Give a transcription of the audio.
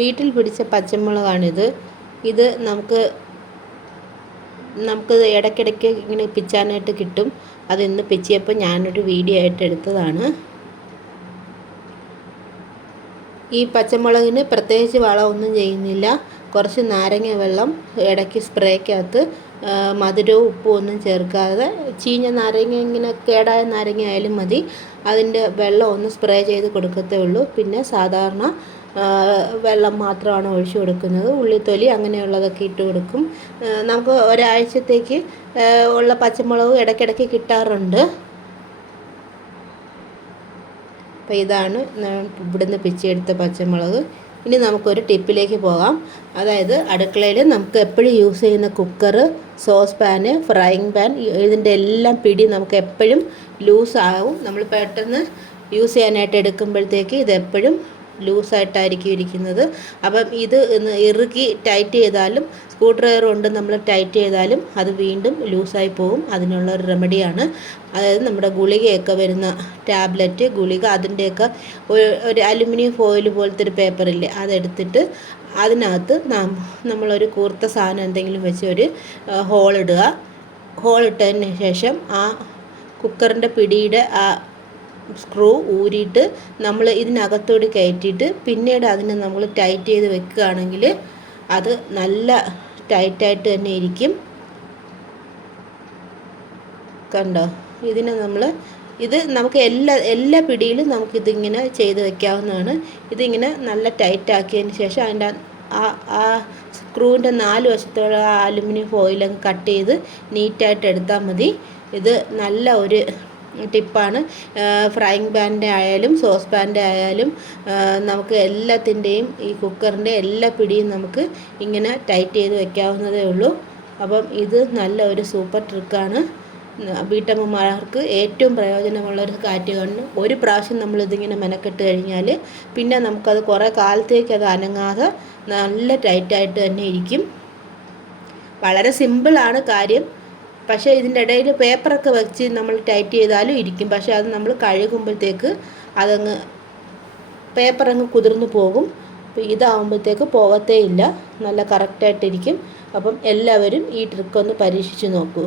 വീട്ടിൽ പിടിച്ച പച്ചമുളകാണിത്. ഇത് നമുക്ക് ഇടയ്ക്കിടയ്ക്ക് ഇങ്ങനെ പിച്ചാനായിട്ട് കിട്ടും. അതിന്ന് പിച്ചിയപ്പോൾ ഞാനൊരു വീഡിയോ ആയിട്ട് എടുത്തതാണ്. ഈ പച്ചമുളകിന് പ്രത്യേകിച്ച് വളമൊന്നും ചെയ്യുന്നില്ല. കുറച്ച് നാരങ്ങ വെള്ളം ഇടയ്ക്ക് സ്പ്രേക്കകത്ത് മധുരവും ഉപ്പും ഒന്നും ചേർക്കാതെ, ചീഞ്ഞ നാരങ്ങ ഇങ്ങനെ കേടായ നാരങ്ങ ആയാലും മതി, അതിൻ്റെ വെള്ളം ഒന്ന് സ്പ്രേ ചെയ്ത് കൊടുക്കത്തേ ഉള്ളൂ. പിന്നെ സാധാരണ വെള്ളം മാത്രമാണ് ഒഴിച്ചു കൊടുക്കുന്നത്. ഉള്ളിത്തൊലി അങ്ങനെയുള്ളതൊക്കെ ഇട്ട് കൊടുക്കും. നമുക്ക് ഒരാഴ്ചത്തേക്ക് ഉള്ള പച്ചമുളക് ഇടയ്ക്കിടയ്ക്ക് കിട്ടാറുണ്ട്. അപ്പോൾ ഇതാണ് ഇവിടുന്ന് പിച്ചിയെടുത്ത പച്ചമുളക്. ഇനി നമുക്കൊരു ടിപ്പിലേക്ക് പോകാം. അതായത് അടുക്കളയിൽ നമുക്ക് എപ്പോഴും യൂസ് ചെയ്യുന്ന cooker, sauce PAN, frying pan, ഇതിൻ്റെ എല്ലാം പിടി നമുക്ക് എപ്പോഴും ലൂസാകും. നമ്മൾ പെട്ടെന്ന് യൂസ് ചെയ്യാനായിട്ട് എടുക്കുമ്പോഴത്തേക്ക് ഇതെപ്പോഴും ലൂസായിട്ടായിരിക്കും ഇരിക്കുന്നത്. അപ്പം ഇത് ഇറുക്കി ടൈറ്റ് ചെയ്താലും, സ്ക്രൂ ഡ്രൈവർ കൊണ്ട് നമ്മൾ ടൈറ്റ് ചെയ്താലും അത് വീണ്ടും ലൂസായി പോകും. അതിനുള്ള ഒരു റെമഡിയാണ്. അതായത് നമ്മുടെ ഗുളികയൊക്കെ വരുന്ന ടാബ്ലറ്റ്, ഗുളിക, അതിൻ്റെയൊക്കെ ഒരു അലുമിനിയം ഫോയിൽ പോലത്തെ ഒരു പേപ്പറില്ലേ, അതെടുത്തിട്ട് അതിനകത്ത് നമ്മളൊരു കൂർത്ത സാധനം എന്തെങ്കിലും വെച്ച് ഒരു ഹോളിടുക. ഹോളിട്ടതിന് ശേഷം ആ കുക്കറിൻ്റെ പിടിയുടെ ആ സ്ക്രൂ ഊരിയിട്ട് നമ്മൾ ഇതിനകത്തോട് കയറ്റിയിട്ട് പിന്നീട് അതിനെ നമ്മൾ ടൈറ്റ് ചെയ്ത് വെക്കുകയാണെങ്കിൽ അത് നല്ല ടൈറ്റായിട്ട് തന്നെ ഇരിക്കും. കണ്ടോ? ഇത് നമുക്ക് എല്ലാ പിടിയിലും നമുക്കിതിങ്ങനെ ചെയ്ത് വെക്കാവുന്നതാണ്. ഇതിങ്ങനെ നല്ല ടൈറ്റാക്കിയതിന് ശേഷം അതിൻ്റെ ആ സ്ക്രൂവിൻ്റെ 4 വശത്തോളം ആ അലുമിനിയം ഫോയിലങ്ങ് കട്ട് ചെയ്ത് നീറ്റായിട്ട് എടുത്താൽ മതി. ഇത് നല്ല ഒരു ടിപ്പാണ്. ഫ്രൈയിങ് പാനിൻ്റെ ആയാലും സോസ് പാനിൻ്റെ ആയാലും നമുക്ക് എല്ലാത്തിൻ്റെയും, ഈ കുക്കറിൻ്റെ എല്ലാ പിടിയും നമുക്ക് ഇങ്ങനെ ടൈറ്റ് ചെയ്ത് വെക്കാവുന്നതേ ഉള്ളൂ. അപ്പം ഇത് നല്ല ഒരു സൂപ്പർ ട്രിക്കാണ്. വീട്ടമ്മമാർക്ക് ഏറ്റവും പ്രയോജനമുള്ളൊരു കാര്യമാണ്. ഒരു പ്രാവശ്യം നമ്മളിതിങ്ങനെ മെനക്കെട്ട് കഴിഞ്ഞാൽ പിന്നെ നമുക്കത് കുറേ കാലത്തേക്ക് അത് അനങ്ങാതെ നല്ല ടൈറ്റായിട്ട് തന്നെ ഇരിക്കും. വളരെ സിമ്പിളാണ് കാര്യം. പക്ഷേ ഇതിൻ്റെ ഇടയിൽ പേപ്പറൊക്കെ വെച്ച് നമ്മൾ ടൈറ്റ് ചെയ്താലും ഇരിക്കും. പക്ഷേ അത് നമ്മൾ കഴുകുമ്പോഴത്തേക്ക് അതങ്ങ് പേപ്പറങ്ങ് കുതിർന്നു പോകും. അപ്പോൾ ഇതാകുമ്പോഴത്തേക്ക് പോകത്തേ ഇല്ല, നല്ല കറക്റ്റായിട്ടിരിക്കും. അപ്പം എല്ലാവരും ഈ ട്രിക്കൊന്ന് പരീക്ഷിച്ച് നോക്കൂ.